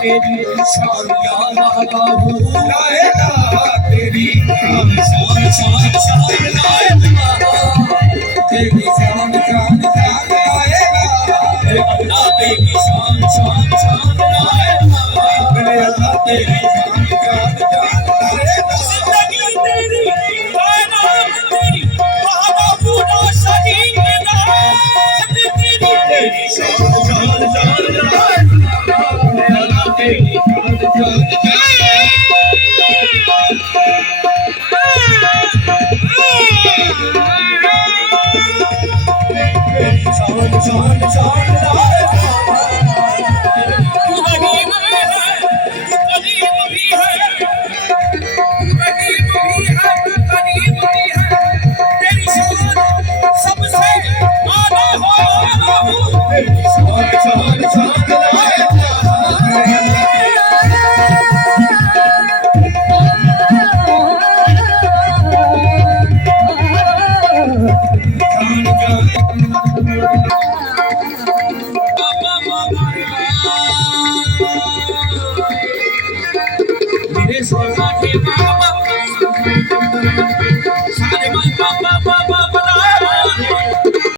तेरी शान यारा बाबू लाएगा तेरी शान शान शान लाएगा तेरी शान शान शान लाएगा अल्लाह तेरी शान शान शान लाएगा अल्लाह तेरी